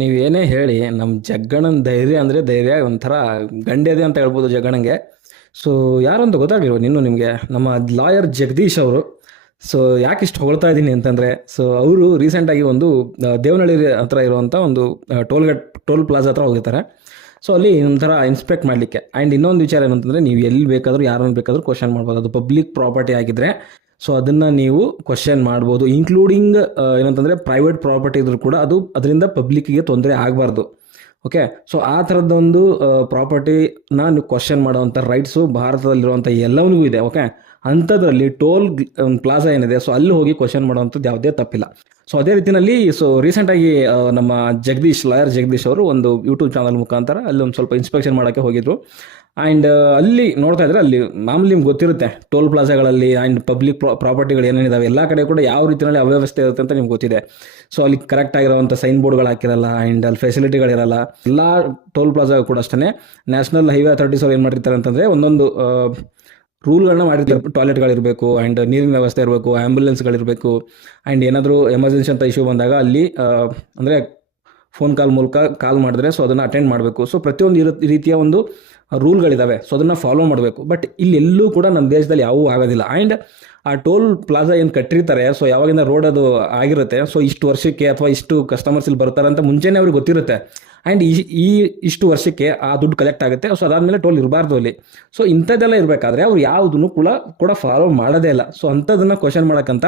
ನೀವೇನೇ ಹೇಳಿ ನಮ್ಮ ಜಗ್ಗಣ್ಣನ ಧೈರ್ಯ ಅಂದರೆ ಧೈರ್ಯ ಒಂಥರ ಗಂಡ್ಯದೆ ಅಂತ ಹೇಳ್ಬೋದು ಜಗ್ಗಣ್ಣಂಗೆ. ಸೊ ಯಾರು ಅಂತ ಗೊತ್ತಾಗಿಲ್ವ ನಿನ್ನೂ ನಿಮಗೆ? ನಮ್ಮ ಲಾಯರ್ ಜಗದೀಶ್ ಅವರು. ಸೊ ಯಾಕೆ ಇಷ್ಟು ಹೊಗಳ್ತಾ ಇದ್ದೀನಿ ಅಂತಂದರೆ, ಸೊ ಅವರು ರೀಸೆಂಟಾಗಿ ಒಂದು ದೇವನಹಳ್ಳಿ ಹತ್ರ ಇರುವಂಥ ಒಂದು ಟೋಲ್ ಪ್ಲಾಜಾ ಹತ್ರ ಹೋಗಿರ್ತಾರೆ. ಸೊ ಅಲ್ಲಿ ಒಂಥರ ಇನ್ಸ್ಪೆಕ್ಟ್ ಮಾಡಲಿಕ್ಕೆ. ಆ್ಯಂಡ್ ಇನ್ನೊಂದು ವಿಚಾರ ಏನಂತಂದರೆ, ನೀವು ಎಲ್ಲಿ ಬೇಕಾದರೂ ಯಾರನ್ನು ಬೇಕಾದರೂ ಕ್ವಶನ್ ಮಾಡ್ಬೋದು. ಅದು ಪಬ್ಲಿಕ್ ಪ್ರಾಪರ್ಟಿ ಆಗಿದ್ದರೆ ಸೊ ಅದನ್ನು ನೀವು ಕ್ವಶನ್ ಮಾಡ್ಬೋದು. ಇನ್ಕ್ಲೂಡಿಂಗ್ ಏನಂತಂದರೆ ಪ್ರೈವೇಟ್ ಪ್ರಾಪರ್ಟಿ ಇದ್ರೂ ಕೂಡ ಅದರಿಂದ ಪಬ್ಲಿಕ್ಕಿಗೆ ತೊಂದರೆ ಆಗಬಾರ್ದು. ಓಕೆ, ಸೊ ಆ ಥರದ್ದೊಂದು ಪ್ರಾಪರ್ಟಿನ ನೀವು ಕ್ವಶನ್ ಮಾಡೋವಂಥ ರೈಟ್ಸು ಭಾರತದಲ್ಲಿರುವಂಥ ಎಲ್ಲವನಿಗೂ ಇದೆ. ಓಕೆ, ಅಂಥದ್ರಲ್ಲಿ ಟೋಲ್ ಪ್ಲಾಜಾ ಏನಿದೆ, ಸೊ ಅಲ್ಲಿ ಹೋಗಿ ಕ್ವಶನ್ ಮಾಡೋವಂಥದ್ದು ಯಾವುದೇ ತಪ್ಪಿಲ್ಲ. ಸೊ ಅದೇ ರೀತಿಯಲ್ಲಿ ಸೊ ರೀಸೆಂಟಾಗಿ ನಮ್ಮ ಲಾಯರ್ ಜಗದೀಶ್ ಅವರು ಒಂದು ಯೂಟ್ಯೂಬ್ ಚಾನಲ್ ಮುಖಾಂತರ ಅಲ್ಲಿ ಒಂದು ಸ್ವಲ್ಪ ಇನ್ಸ್ಪೆಕ್ಷನ್ ಮಾಡೋಕ್ಕೆ ಹೋಗಿದ್ರು. ಆ್ಯಂಡ್ ಅಲ್ಲಿ ನೋಡ್ತಾ ಇದ್ರೆ, ಅಲ್ಲಿ ಮಾಮೂಲಿ ನಿಮ್ಗೆ ಗೊತ್ತಿರುತ್ತೆ ಟೋಲ್ ಪ್ಲಾಜಾಗಳಲ್ಲಿ ಆ್ಯಂಡ್ ಪಬ್ಲಿಕ್ ಪ್ರಾಪರ್ಟಿಗಳು ಏನೇನಿದಾವೆ ಎಲ್ಲ ಕಡೆ ಕೂಡ ಯಾವ ರೀತಿಯಲ್ಲಿ ಅವ್ಯವಸ್ಥೆ ಇರುತ್ತೆ ಅಂತ ನಿಮ್ಗೆ ಗೊತ್ತಿದೆ. ಸೊ ಅಲ್ಲಿ ಕರೆಕ್ಟ್ ಆಗಿರೋವಂಥ ಸೈನ್ ಬೋರ್ಡ್ಗಳು ಹಾಕಿರಲ್ಲ, ಆ್ಯಂಡ್ ಅಲ್ಲಿ ಫೆಸಿಲಿಟಿಗಳಿರಲ್ಲ. ಎಲ್ಲ ಟೋಲ್ ಪ್ಲಾಜಾ ಕೂಡ ಅಷ್ಟೇ ನ್ಯಾಷನಲ್ ಹೈವೇ ಅಥಾರಿಟೀಸ್ ಅವ್ರು ಏನು ಮಾಡಿರ್ತಾರೆ ಅಂತಂದರೆ, ಒಂದೊಂದು ರೂಲ್ಗಳನ್ನ ಮಾಡಿರ್ತಾರೆ. ಟಾಯ್ಲೆಟ್ಗಳಿರಬೇಕು, ಆ್ಯಂಡ್ ನೀರಿನ ವ್ಯವಸ್ಥೆ ಇರಬೇಕು, ಆ್ಯಂಬುಲೆನ್ಸ್ಗಳಿರಬೇಕು, ಆ್ಯಂಡ್ ಏನಾದರೂ ಎಮರ್ಜೆನ್ಸಿ ಅಂತ ಇಶ್ಯೂ ಬಂದಾಗ ಅಲ್ಲಿ ಅಂದರೆ ಫೋನ್ ಕಾಲ್ ಮೂಲಕ ಕಾಲ್ ಮಾಡಿದ್ರೆ ಸೊ ಅದನ್ನು ಅಟೆಂಡ್ ಮಾಡಬೇಕು. ಸೊ ಪ್ರತಿಯೊಂದು ರೀತಿಯ ಒಂದು ರೂಲ್ಗಳಿದ್ದಾವೆ. ಸೊ ಅದನ್ನು ಫಾಲೋ ಮಾಡಬೇಕು. ಬಟ್ ಇಲ್ಲೆಲ್ಲೂ ಕೂಡ ನಮ್ಮ ದೇಶದಲ್ಲಿ ಯಾವುವೂ ಆಗೋದಿಲ್ಲ. ಆ್ಯಂಡ್ ಆ ಟೋಲ್ ಪ್ಲಾಜಾ ಏನು ಕಟ್ಟಿರ್ತಾರೆ, ಸೊ ಯಾವಾಗಿಂದ ರೋಡ್ ಅದು ಆಗಿರುತ್ತೆ, ಸೊ ಇಷ್ಟು ವರ್ಷಕ್ಕೆ ಅಥವಾ ಇಷ್ಟು ಕಸ್ಟಮರ್ಸ್ ಇಲ್ಲಿ ಬರ್ತಾರೆ ಅಂತ ಮುಂಚೆನೇ ಅವ್ರಿಗೆ ಗೊತ್ತಿರುತ್ತೆ. ಆ್ಯಂಡ್ ಇಷ್ಟು ವರ್ಷಕ್ಕೆ ಆ ದುಡ್ಡು ಕಲೆಕ್ಟ್ ಆಗುತ್ತೆ. ಸೊ ಅದಾದಮೇಲೆ ಟೋಲ್ ಇರಬಾರ್ದು ಅಲ್ಲಿ. ಸೊ ಇಂಥದ್ದೆಲ್ಲ ಇರಬೇಕಾದ್ರೆ ಅವ್ರು ಯಾವುದನ್ನು ಕೂಡ ಫಾಲೋ ಮಾಡೋದೇ ಇಲ್ಲ. ಸೊ ಅಂಥದ್ದನ್ನು ಕ್ವಶನ್ ಮಾಡೋಕ್ಕಂತ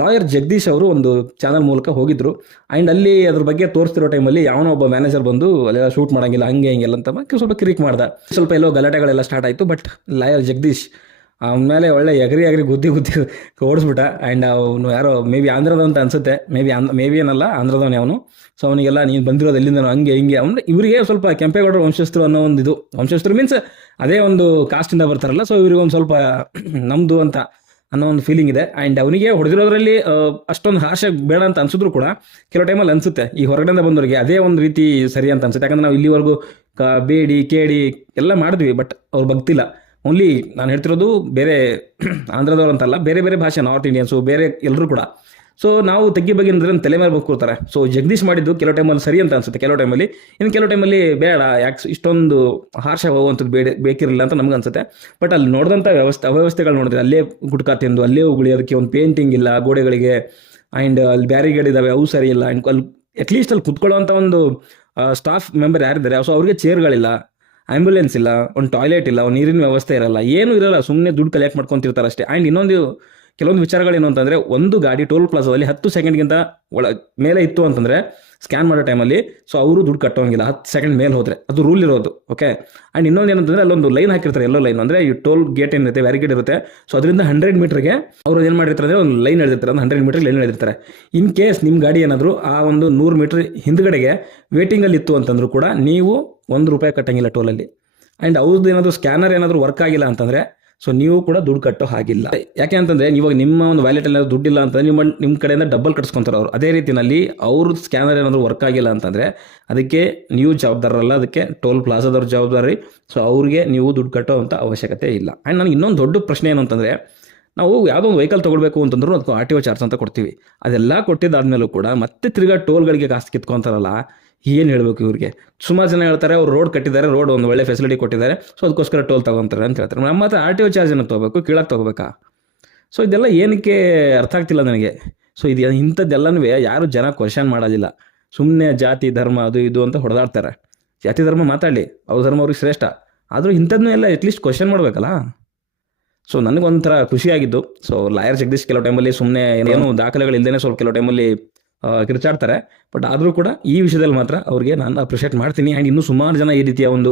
ಲಾಯರ್ ಜಗದೀಶ್ ಅವರು ಒಂದು ಚಾನಲ್ ಮೂಲಕ ಹೋಗಿದ್ರು. ಆ್ಯಂಡ್ ಅಲ್ಲಿ ಅದ್ರ ಬಗ್ಗೆ ತೋರಿಸ್ತಿರೋ ಟೈಮಲ್ಲಿ ಯಾವನೋ ಒಬ್ಬ ಮ್ಯಾನೇಜರ್ ಬಂದು ಅಲ್ಲೆಲ್ಲ ಶೂಟ್ ಮಾಡೋಂಗಿಲ್ಲ ಹಂಗೆ ಹಿಂಗೆಲ್ಲ ಅಂತ ಸ್ವಲ್ಪ ಕಿರಿಕ್ ಮಾಡ್ದೆ. ಸ್ವಲ್ಪ ಎಲ್ಲೋ ಗಲಾಟೆಗಳೆಲ್ಲ ಸ್ಟಾರ್ಟ್ ಆಯಿತು. ಬಟ್ ಲಾಯರ್ ಜಗದೀಶ್ ಆಮೇಲೆ ಒಳ್ಳೆ ಎಗರಿ ಗುದ್ದಿ ಓಡಿಸ್ಬಿಟ್ಟ. ಆ್ಯಂಡ್ ಅವನು ಯಾರೋ ಮೇ ಬಿ ಆಂಧ್ರದ ಅಂತ ಅನ್ಸುತ್ತೆ, ಮೇ ಬಿ ಏನಲ್ಲ ಆಂಧ್ರದವನೇ ಅವನು. ಸೊ ಅವನಿಗೆಲ್ಲ ನೀನು ಬಂದಿರೋದು ಎಲ್ಲಿಂದ ಹಂಗೆ ಹಿಂಗೆ ಅವನು ಇವರಿಗೆ ಸ್ವಲ್ಪ ಕೆಂಪೇಗೌಡರು ವಂಶಸ್ಥರು ಅನ್ನೋ ಒಂದು ಇದು, ವಂಶಸ್ಥರು ಮೀನ್ಸ್ ಅದೇ ಒಂದು ಕಾಸ್ಟಿಂದ ಬರ್ತಾರಲ್ಲ. ಸೊ ಇವ್ರಿಗೆ ಒಂದು ಸ್ವಲ್ಪ ನಮ್ಮದು ಅಂತ ಅನ್ನೋ ಒಂದು ಫೀಲಿಂಗ್ ಇದೆ. ಆ್ಯಂಡ್ ಅವನಿಗೆ ಹೊಡೆದಿರೋದ್ರಲ್ಲಿ ಅಷ್ಟೊಂದು ಹಾಸ್ಯ ಬೇಡ ಅಂತ ಅನ್ಸಿದ್ರು ಕೂಡ ಕೆಲವು ಟೈಮಲ್ಲಿ ಅನಿಸುತ್ತೆ ಈ ಹೊರಗಡೆಯಿಂದ ಬಂದವರಿಗೆ ಅದೇ ಒಂದು ರೀತಿ ಸರಿ ಅಂತ ಅನ್ಸುತ್ತೆ. ಯಾಕಂದ್ರೆ ನಾವು ಇಲ್ಲಿವರೆಗೂ ಬೇಡಿ ಕೇಳಿ ಎಲ್ಲ ಮಾಡಿದ್ವಿ, ಬಟ್ ಅವ್ರು ಭಕ್ತಿಲ್ಲ. ಓನ್ಲಿ ನಾನು ಹೇಳ್ತಿರೋದು ಬೇರೆ ಆಂಧ್ರದವ್ರು ಅಂತಲ್ಲ, ಬೇರೆ ಬೇರೆ ಭಾಷೆ, ನಾರ್ತ್ ಇಂಡಿಯನ್ಸು ಬೇರೆ ಎಲ್ಲರೂ ಕೂಡ. ಸೊ ನಾವು ತಗ್ಗಿ ಬಗ್ಗೆ ಅಂದರೆ ತಲೆ ಮೇಲೆ ಬಂದ್ಕೊಡ್ತಾರೆ. ಸೊ ಜಗದೀಶ್ ಮಾಡಿದ್ದು ಕೆಲವು ಟೈಮಲ್ಲಿ ಸರಿ ಅಂತ ಅನ್ಸುತ್ತೆ, ಕೆಲವು ಟೈಮಲ್ಲಿ ಇನ್ನು ಕೆಲವು ಟೈಮಲ್ಲಿ ಬೇಡ, ಯಾಕೆ ಇಷ್ಟೊಂದು ಹಾರ್ಷ ಹೋಗುವಂಥದ್ದು ಬೇಕಿರಲಿಲ್ಲ ಅಂತ ನಮ್ಗೆ ಅನ್ಸುತ್ತೆ. ಬಟ್ ಅಲ್ಲಿ ನೋಡಿದಂಥ ಅವ್ಯವಸ್ಥೆಗಳು ನೋಡಿದ್ರೆ, ಅಲ್ಲೇ ಗುಟ್ಕಾ ತಿಂದು ಅಲ್ಲೇ ಉಗುಳಿ, ಅದಕ್ಕೆ ಒಂದು ಪೇಂಟಿಂಗ್ ಇಲ್ಲ ಗೋಡೆಗಳಿಗೆ, ಆ್ಯಂಡ್ ಅಲ್ಲಿ ಬ್ಯಾರಿಗೇಡ್ ಇದ್ದಾವೆ ಅವು ಸರಿ ಇಲ್ಲ. ಆ್ಯಂಡ್ ಅಲ್ಲಿ ಅಟ್ಲೀಸ್ಟ್ ಅಲ್ಲಿ ಕುತ್ಕೊಳ್ಳೋವಂಥ ಒಂದು ಸ್ಟಾಫ್ ಮೆಂಬರ್ ಯಾರಿದ್ದಾರೆ, ಸೊ ಅವ್ರಿಗೆ ಚೇರ್ಗಳಿಲ್ಲ, ಆ್ಯಂಬುಲೆನ್ಸ್ ಇಲ್ಲ, ಒಂದು ಟಾಯ್ಲೆಟ್ ಇಲ್ಲ, ಒಂದು ನೀರಿನ ವ್ಯವಸ್ಥೆ ಇರಲ್ಲ, ಏನೂ ಇರಲ್ಲ. ಸುಮ್ಮನೆ ದುಡ್ಡು ಕಲೆಕ್ಟ್ ಮಾಡ್ಕೊತಿರ್ತಾರೆ ಅಷ್ಟೇ. ಆ್ಯಂಡ್ ಇನ್ನೊಂದು ಕೆಲವೊಂದು ವಿಚಾರಗಳೇನು ಅಂತಂದರೆ, ಒಂದು ಗಾಡಿ ಟೋಲ್ ಪ್ಲಾಜಾದಲ್ಲಿ 10 ಸೆಕೆಂಡ್ಗಿಂತ ಮೇಲೆ ಇತ್ತು ಅಂತಂದರೆ ಸ್ಕ್ಯಾನ್ ಮಾಡೋ ಟೈಮಲ್ಲಿ ಸೊ ಅವರು ದುಡ್ಡು ಕಟ್ಟೋಂಗಿಲ್ಲ 10 ಸೆಕೆಂಡ್ ಮೇಲೆ ಹೋದರೆ, ಅದು ರೂಲ್ ಇರೋದು. ಓಕೆ, ಆ್ಯಂಡ್ ಇನ್ನೊಂದು ಏನಂತಂದರೆ, ಅಲ್ಲೊಂದು ಲೈನ್ ಹಾಕಿರ್ತಾರೆ, ಎಲ್ಲೋ ಲೈನ್ ಅಂದರೆ ಈ ಟೋಲ್ ಗೇಟ್ ಏನಿರುತ್ತೆ, ಬ್ಯಾರಿಗೇಡ್ ಇರುತ್ತೆ. ಸೊ ಅದರಿಂದ 100 ಮೀಟರ್ಗೆ ಅವರು ಏನು ಮಾಡಿರ್ತಾರೆ ಅಂದರೆ ಒಂದು ಲೈನ್ ಎಳೆದಿರ್ತಾರೆ, ಒಂದು 100 ಮೀಟರ್ ಲೈನ್ ಎಳೆದಿರ್ತಾರೆ. ಇನ್ ಕೇಸ್ ನಿಮ್ಮ ಗಾಡಿ ಏನಾದರೂ ಆ ಒಂದು 100 ಮೀಟರ್ ಹಿಂದ್ಗಡೆಗೆ ವೇಟಿಂಗಲ್ಲಿ ಇತ್ತು ಅಂತಂದ್ರೂ ಕೂಡ ನೀವು ₹1 ಕಟ್ಟಂಗಿಲ್ಲ ಟೋಲಲ್ಲಿ. ಆ್ಯಂಡ್ ಅವ್ರದ್ದು ಏನಾದರೂ ಸ್ಕ್ಯಾನರ್ ಏನಾದರೂ ವರ್ಕ್ ಆಗಿಲ್ಲ ಅಂತಂದರೆ ಸೊ ನೀವು ಕೂಡ ದುಡ್ಡು ಕಟ್ಟೋ ಹಾಗಿಲ್ಲ. ಯಾಕೆ ಅಂತಂದರೆ, ಇವಾಗ ನಿಮ್ಮ ಒಂದು ವ್ಯಾಲೆಟಲ್ಲಿ ಏನಾದರೂ ದುಡ್ಡಿಲ್ಲ ಅಂತಂದರೆ ನಿಮ್ಮ ಕಡೆಯಿಂದ ಡಬಲ್ ಕಟ್ಸ್ಕೊತಾರೆ ಅವರು. ಅದೇ ರೀತಿಯಲ್ಲಿ ಅವ್ರದ್ದು ಸ್ಕ್ಯಾನರ್ ಏನಾದರೂ ವರ್ಕ್ ಆಗಿಲ್ಲ ಅಂತಂದರೆ ಅದಕ್ಕೆ ನೀವು ಜವಾಬ್ದಾರಲ್ಲ, ಅದಕ್ಕೆ ಟೋಲ್ ಪ್ಲಾಜಾದವ್ರ ಜವಾಬ್ದಾರಿ. ಸೊ ಅವ್ರಿಗೆ ನೀವು ದುಡ್ಡು ಕಟ್ಟೋ ಅಂಥ ಅವಶ್ಯಕತೆ ಇಲ್ಲ. ಆ್ಯಂಡ್ ನನಗೆ ಇನ್ನೊಂದು ದೊಡ್ಡ ಪ್ರಶ್ನೆ ಏನು ಅಂತಂದರೆ, ನಾವು ಯಾವುದೋ ಒಂದು ವೆಹಿಕಲ್ ತೊಗೊಳ್ಬೇಕು ಅಂತಂದ್ರೂ ಅದಕ್ಕೆ RTO ಚಾರ್ಜ್ ಅಂತ ಕೊಡ್ತೀವಿ. ಅದೆಲ್ಲ ಕೊಟ್ಟಿದ್ದಾದ್ಮೇಲೂ ಕೂಡ ಮತ್ತೆ ತಿರ್ಗಾ ಟೋಲ್ಗಳಿಗೆ ಕಾಸು ಕಿತ್ಕೊತಾರಲ್ಲ, ಏನು ಹೇಳಬೇಕು ಇವ್ರಿಗೆ? ಸುಮಾರು ಜನ ಹೇಳ್ತಾರೆ ಅವ್ರು ರೋಡ್ ಕಟ್ಟಿದ್ದಾರೆ, ರೋಡ್ ಒಂದು ಒಳ್ಳೆ ಫೆಸಿಲಿಟಿ ಕೊಟ್ಟಿದ್ದಾರೆ, ಸೊ ಅದಕ್ಕೋಸ್ಕರ ಟೋಲ್ ತಗೊತಾರೆ ಅಂತ ಹೇಳ್ತಾರೆ. ನಮ್ಮ ಹತ್ರ RTO ಚಾರ್ಜ್ ಏನಕ್ಕೆ ತೊಗೋಬೇಕು, ಕೀಳಕ್ಕೆ ತೊಗೋಬೇಕಾ? ಸೊ ಇದೆಲ್ಲ ಏನಕ್ಕೆ ಅರ್ಥ ಆಗ್ತಿಲ್ಲ ನನಗೆ. ಸೊ ಇದು ಇಂಥದ್ದೆಲ್ಲನೂ ಯಾರು ಜನ ಕ್ವಶನ್ ಮಾಡೋದಿಲ್ಲ. ಸುಮ್ಮನೆ ಜಾತಿ ಧರ್ಮ ಅದು ಇದು ಅಂತ ಹೊಡೆದಾಡ್ತಾರೆ. ಜಾತಿ ಧರ್ಮ ಮಾತಾಡಲಿ, ಅವ್ರ ಧರ್ಮ ಅವ್ರಿಗೆ ಶ್ರೇಷ್ಠ, ಆದರೂ ಇಂಥದ್ದನ್ನೂ ಎಲ್ಲ ಅಟ್ಲೀಸ್ಟ್ ಕ್ವಶನ್ ಮಾಡಬೇಕಲ್ಲ. ಸೊ ನನಗೊಂಥರ ಖುಷಿಯಾಗಿದ್ದು. ಸೊ ಲಾಯರ್ ಜಗದೀಶ್ ಕೆಲವು ಟೈಮಲ್ಲಿ ಸುಮ್ಮನೆ ಏನೋ ದಾಖಲೆಗಳಿಲ್ಲದೇ ಸ್ವಲ್ಪ ಕೆಲವು ಟೈಮಲ್ಲಿ ಕಿರ್ಚಾಡ್ತಾರೆ. ಬಟ್ ಆದರೂ ಕೂಡ ಈ ವಿಷಯದಲ್ಲಿ ಮಾತ್ರ ಅವ್ರಿಗೆ ನಾನು ಅಪ್ರಿಷಿಯೇಟ್ ಮಾಡ್ತೀನಿ. ಆ್ಯಂಡ್ ಇನ್ನೂ ಸುಮಾರು ಜನ ಈ ರೀತಿಯ ಒಂದು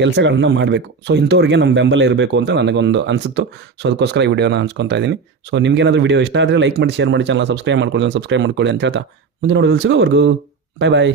ಕೆಲಸಗಳನ್ನ ಮಾಡಬೇಕು. ಸೊ ಇಂಥವ್ರಿಗೆ ನಮ್ಮ ಬೆಂಬಲ ಇರಬೇಕು ಅಂತ ನನಗೊಂದು ಅನಿಸುತ್ತು. ಸೊ ಅದಕ್ಕೋಸ್ಕರ ಈ ವಿಡಿಯೋನ ಹಂಚ್ಕೊತಾ ಇದ್ದೀನಿ. ಸೊ ನಿಮ್ಗೇನಾದರೂ ವಿಡಿಯೋ ಇಷ್ಟ ಆದರೆ ಲೈಕ್ ಮಾಡಿ, ಶೇರ್ ಮಾಡಿ, ಚಾನಲ್ ಸಬ್ಸ್ಕ್ರೈಬ್ ಮಾಡ್ಕೊಳ್ಳಿ ಅಂತ ಹೇಳ್ತಾ ಮುಂದೆ ನೋಡೋದು ಸಿಗೋವರೆಗೂ ಬಾಯ್ ಬಾಯ್.